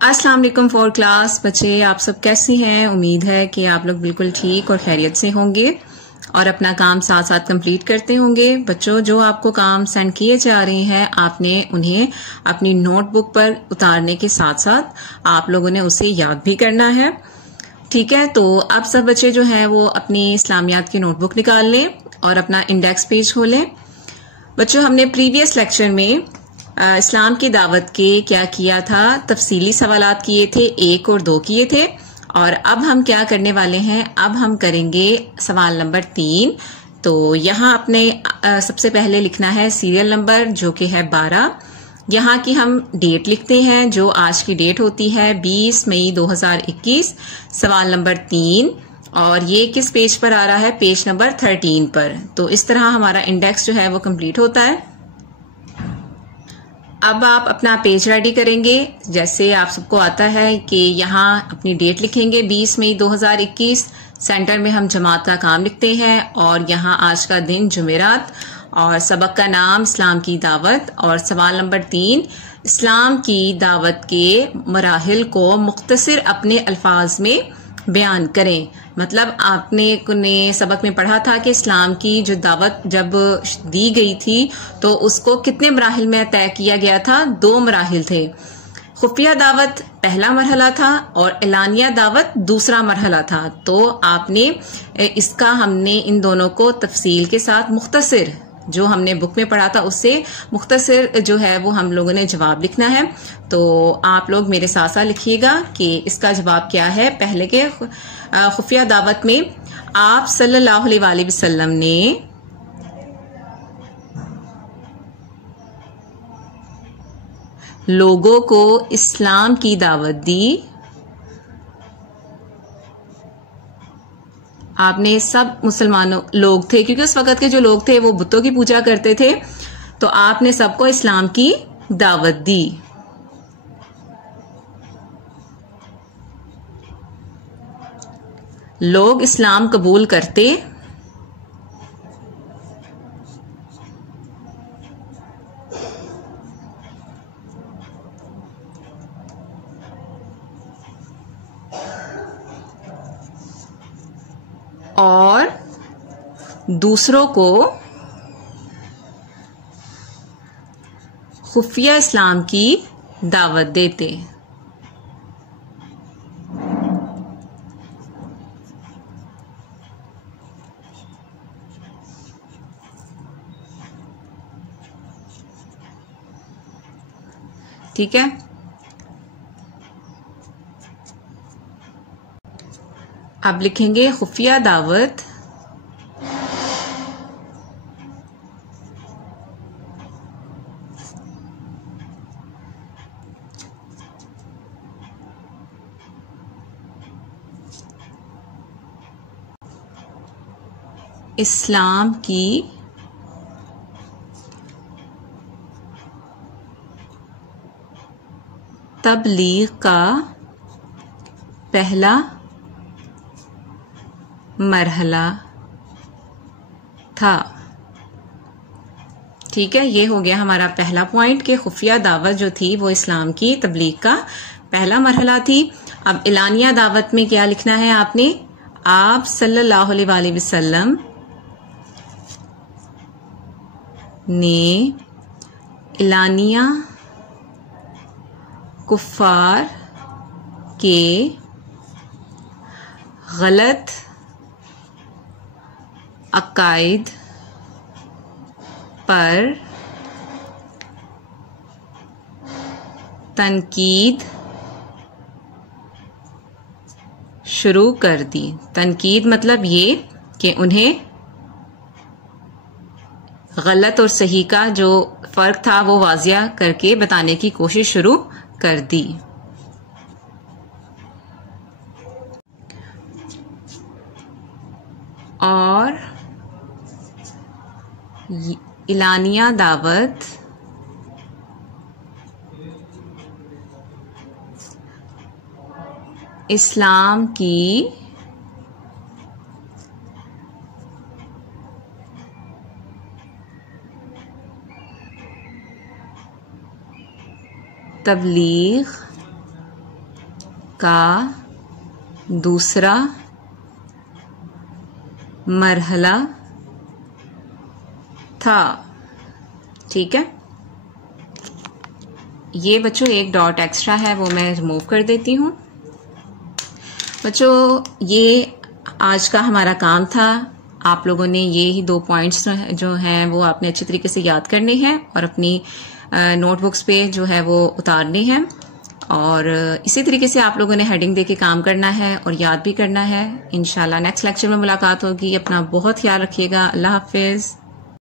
अस्सलाम वालेकुम for class बच्चे, आप सब कैसी हैं। उम्मीद है कि आप लोग बिल्कुल ठीक और खैरियत से होंगे और अपना काम साथ साथ कंप्लीट करते होंगे। बच्चों, जो आपको काम सेंड किए जा रहे हैं आपने उन्हें अपनी नोटबुक पर उतारने के साथ साथ आप लोगों ने उसे याद भी करना है। ठीक है, तो अब सब बच्चे जो हैं वो अपनी इस्लामियात की नोटबुक निकाल लें और अपना इंडेक्स पेज खोलें। बच्चों, हमने प्रीवियस लेक्चर में इस्लाम की दावत के क्या किया था, तफसीली सवालात किए थे, 1 और 2 किए थे। और अब हम क्या करने वाले हैं, अब हम करेंगे सवाल नंबर 3। तो यहाँ अपने सबसे पहले लिखना है सीरियल नंबर जो कि है 12। यहाँ की हम डेट लिखते हैं जो आज की डेट होती है 20 मई 2021। सवाल नंबर 3 और ये किस पेज पर आ रहा है, पेज नंबर 13 पर। तो इस तरह हमारा इंडेक्स जो है वो कंप्लीट होता है। अब आप अपना पेज रेडी करेंगे जैसे आप सबको आता है कि यहाँ अपनी डेट लिखेंगे 20 मई 2021। सेंटर में हम जमात का काम लिखते हैं और यहाँ आज का दिन जुमेरात और सबक का नाम इस्लाम की दावत। और सवाल नंबर 3, इस्लाम की दावत के मराहिल को मुख्तसर अपने अल्फाज में बयान करें। मतलब आपने ने सबक में पढ़ा था कि इस्लाम की जो दावत जब दी गई थी तो उसको कितने मराहिल में तय किया गया था, 2 मराहिल थे। खुफिया दावत पहला मरहला था और एलानिया दावत दूसरा मरहला था। तो आपने इसका हमने इन दोनों को तफसील के साथ मुख्तसर जो हमने बुक में पढ़ा था उससे मुख्तसर जो है वो हम लोगों ने जवाब लिखना है। तो आप लोग मेरे साथ साथ लिखिएगा कि इसका जवाब क्या है। पहले के खुफिया दावत में आप सल्लल्लाहु अलैहि वसल्लम ने लोगों को इस्लाम की दावत दी। आपने सब मुसलमानों लोग थे, क्योंकि उस वक्त के जो लोग थे वो बुतों की पूजा करते थे, तो आपने सबको इस्लाम की दावत दी। लोग इस्लाम कबूल करते और दूसरों को खुफिया इस्लाम की दावत देते। ठीक है, अब लिखेंगे खुफिया दावत इस्लाम की तबलीग का पहला मरहला था। ठीक है, ये हो गया हमारा पहला पॉइंट कि खुफिया दावत जो थी वो इस्लाम की तबलीग का पहला मरहला थी। अब एलानिया दावत में क्या लिखना है आपने, आप सल्लल्लाहु अलैहि वसल्लम ने एलानिया कुफ्फार के गलत अकायद पर तनकीद शुरू कर दी। तनकीद मतलब ये कि उन्हें गलत और सही का जो फर्क था वो वाजिया करके बताने की कोशिश शुरू कर दी। और इलानिया दावत इस्लाम की तबलीग का दूसरा मरहला था। ठीक है, ये बच्चों एक डॉट एक्स्ट्रा है वो मैं रिमूव कर देती हूँ। बच्चों ये आज का हमारा काम था। आप लोगों ने ये ही 2 पॉइंट्स जो हैं वो आपने अच्छी तरीके से याद करने हैं और अपनी नोटबुक्स पे जो है वो उतारने हैं, और इसी तरीके से आप लोगों ने हेडिंग दे के काम करना है और याद भी करना है। इंशाल्लाह नेक्स्ट लेक्चर में मुलाकात होगी। अपना बहुत ख्याल रखिएगा। अल्लाह हाफिज।